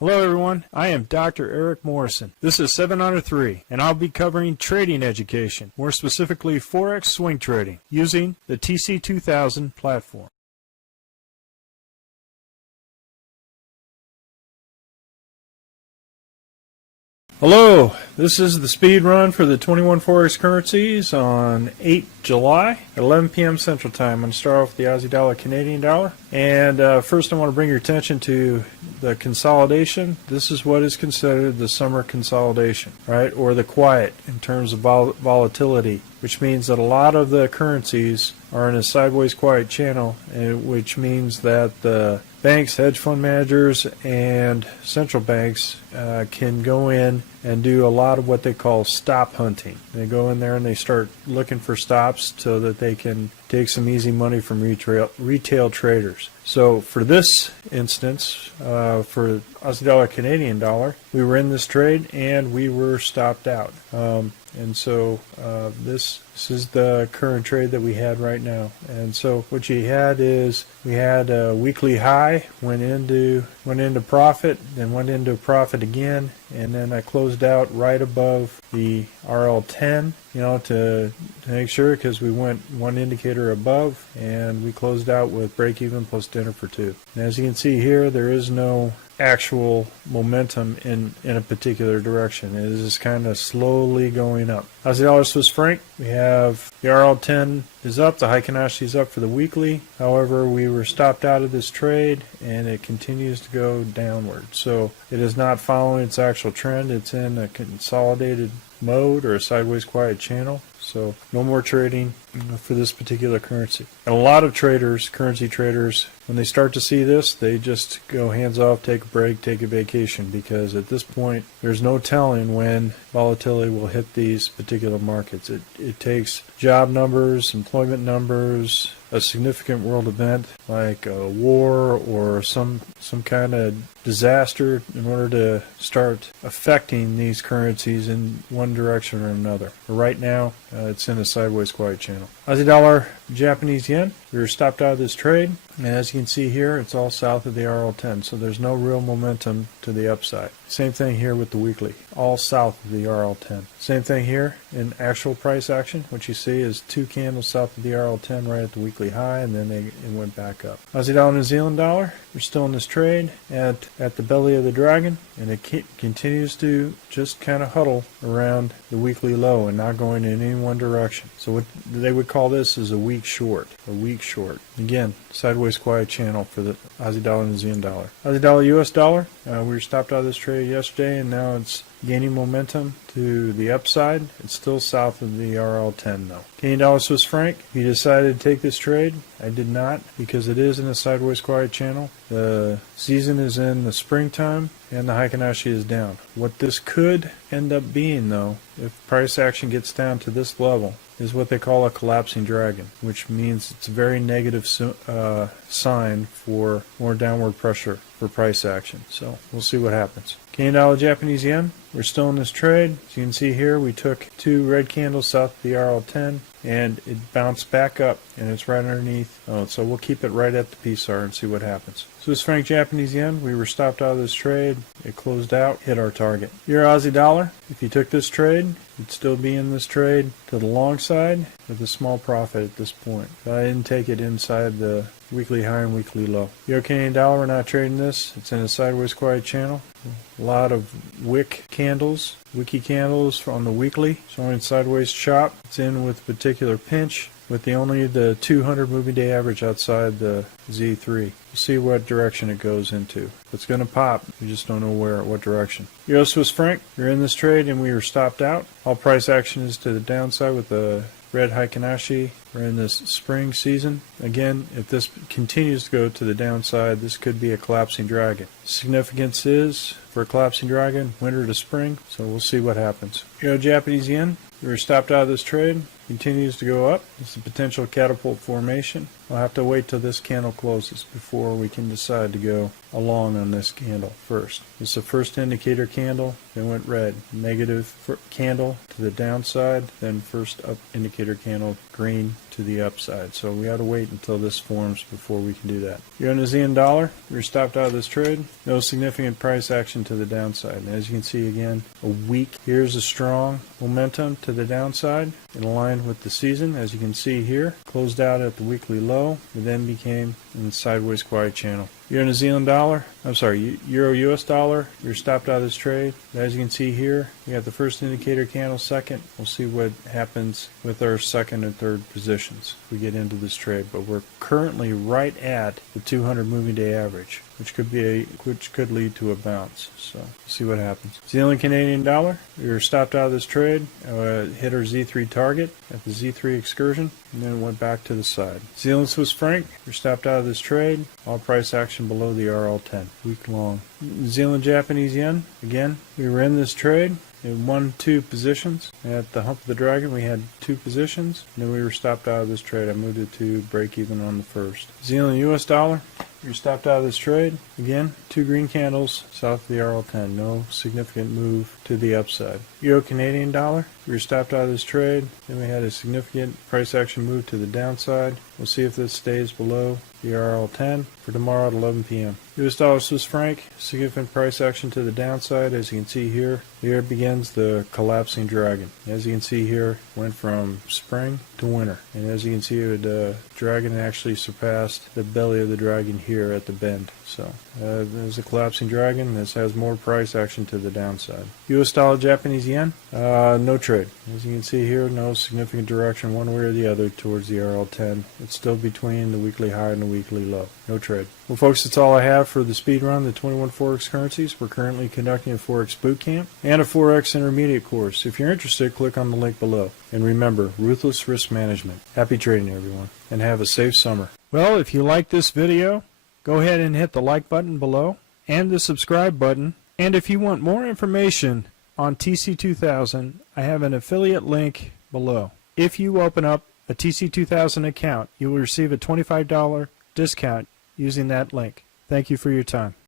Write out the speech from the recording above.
Hello everyone, I am Dr. Eric Morrison. This is 7 Under 3, and I'll be covering trading education, more specifically Forex swing trading, using the TC2000 platform. Hello, this is the speed run for the 21 Forex currencies on 8 July at 11 p.m. Central Time. I'm going to start off with the Aussie dollar, Canadian dollar. And first I want to bring your attention to the consolidation. This is what is considered the summer consolidation, right? Or the quiet in terms of volatility, which means that a lot of the currencies are in a sideways quiet channel, which means that the banks, hedge fund managers, and central banks can go in and do a lot of what they call stop hunting. They go in there and they start looking for stops so that they can take some easy money from retail traders. So for this instance, for Aussie dollar, Canadian dollar, we were in this trade and we were stopped out. And so this is the current trade that we had right now. And so what you had is we had a weekly high, went into profit, then went into profit again, and then I closed out right above the RL10, to make sure, because we went one indicator above, and we closed out with break even plus dinner for two. And as you can see here, there is no actual momentum in a particular direction. It is just kind of slowly going up. Aussie dollar, Swiss franc, we have the RL10 is up, the Heikin-Ashi is up for the weekly. However, we were stopped out of this trade and it continues to go downward. So it is not following its actual trend. It's in a consolidated mode or a sideways quiet channel. So no more trading for this particular currency. And a lot of traders, currency traders, when they start to see this, they just go hands off, take a break, take a vacation, because at this point there's no telling when volatility will hit these particular markets. It takes job numbers, employment numbers, a significant world event like a war or some kind of disaster in order to start affecting these currencies in one direction or another. But right now, it's in a sideways quiet channel. Aussie dollar, Japanese yen. We were stopped out of this trade, and as you can see here, it's all south of the RL10, so there's no real momentum to the upside. Same thing here with the weekly, all south of the RL10. Same thing here in actual price action. What you see is two candles south of the RL10 right at the weekly high, and then it went back up. Aussie dollar, New Zealand dollar. We're still in this trade at the belly of the dragon, and it continues to just kind of huddle around the weekly low and not going in any one direction. So what they would call this is a weak short. A weak short. Again, sideways quiet channel for the Aussie dollar, New Zealand dollar. Aussie dollar, US dollar. We were stopped out of this trade yesterday, and now it's gaining momentum to the upside. It's still south of the RL10 though. Canadian dollar, Swiss franc. You decided to take this trade. I did not, because it is in a sideways quiet channel. The season is in the springtime and the Heikin-Ashi is down. What this could end up being though, if price action gets down to this level, is what they call a collapsing dragon, which means it's a very negative sign for more downward pressure for price action. So we'll see what happens. Canadian dollar, Japanese yen. We're still in this trade. As you can see here, we took two red candles south of the RL10 and it bounced back up, and it's right underneath. So we'll keep it right at the PSAR and see what happens. Swiss franc, Japanese yen. We were stopped out of this trade. It closed out, hit our target. Euro, Aussie dollar. If you took this trade, you'd still be in this trade to the long side with a small profit at this point. But I didn't take it inside the weekly high and weekly low. Euro, Canadian dollar, we're not trading this. It's in a sideways quiet channel. A lot of wick candles, wiki candles on the weekly, showing sideways chop. It's in with a particular pinch, with only the 200 moving day average outside the Z3. We'll see what direction it goes into. It's going to pop. We just don't know where, what direction. Euro, Swiss franc. You're in this trade and we were stopped out. All price action is to the downside with the red Heikin-Ashi. We're in this spring season. Again, if this continues to go to the downside, this could be a collapsing dragon. Significance is, for a collapsing dragon, winter to spring, so we'll see what happens. Euro, Japanese yen. We were stopped out of this trade. Continues to go up. It's a potential catapult formation. We'll have to wait till this candle closes before we can decide to go along on this candle first. It's the first indicator candle, then went red. Negative candle to the downside, then first up indicator candle green to the upside. So we have to wait until this forms before we can do that. Euro New Zealand dollar, we're stopped out of this trade. No significant price action to the downside. And as you can see again, a weak. Here's a strong momentum to the downside in line with the season. As you can see here, closed out at the weekly low, and then became in sideways quiet channel. Euro New Zealand dollar, Euro US dollar, you're stopped out of this trade. As you can see here, we got the first indicator candle second. We'll see what happens with our second and third positions if we get into this trade. But we're currently right at the 200 moving day average, which could lead to a bounce. So see what happens. Zealand Canadian dollar, we were stopped out of this trade. Hit our Z3 target at the Z3 excursion, and then went back to the side. Zealand Swiss franc, we're stopped out of this trade. All price action below the RL10, week long. New Zealand Japanese yen, again, we were in this trade in 1-2 positions. At the hump of the dragon, we had 2 positions, and then we were stopped out of this trade. I moved it to break even on the first. Zealand US dollar, you're stopped out of this trade. Again, 2 green candles south of the RL10. No significant move to the upside. Euro Canadian dollar, you're stopped out of this trade. Then we had a significant price action move to the downside. We'll see if this stays below the RL10 for tomorrow at 11 p.m. US dollar Swiss franc, significant price action to the downside. As you can see here, here begins the collapsing dragon. As you can see here, went from spring to winter. And as you can see, the dragon actually surpassed the belly of the dragon here at the bend. So there's a collapsing dragon. This has more price action to the downside. US dollar Japanese yen, no trade. As you can see here, no significant direction one way or the other towards the RL10. It's still between the weekly high and the weekly low. No trade. Well, folks, that's all I have for the speed run, the 21 Forex currencies. We're currently conducting a Forex boot camp and a Forex intermediate course. If you're interested, click on the link below. And remember, ruthless risk management. Happy trading, everyone, and have a safe summer. Well, if you like this video, go ahead and hit the like button below and the subscribe button. And if you want more information on TC2000, I have an affiliate link below. If you open up a TC2000 account, you will receive a $25 discount using that link. Thank you for your time.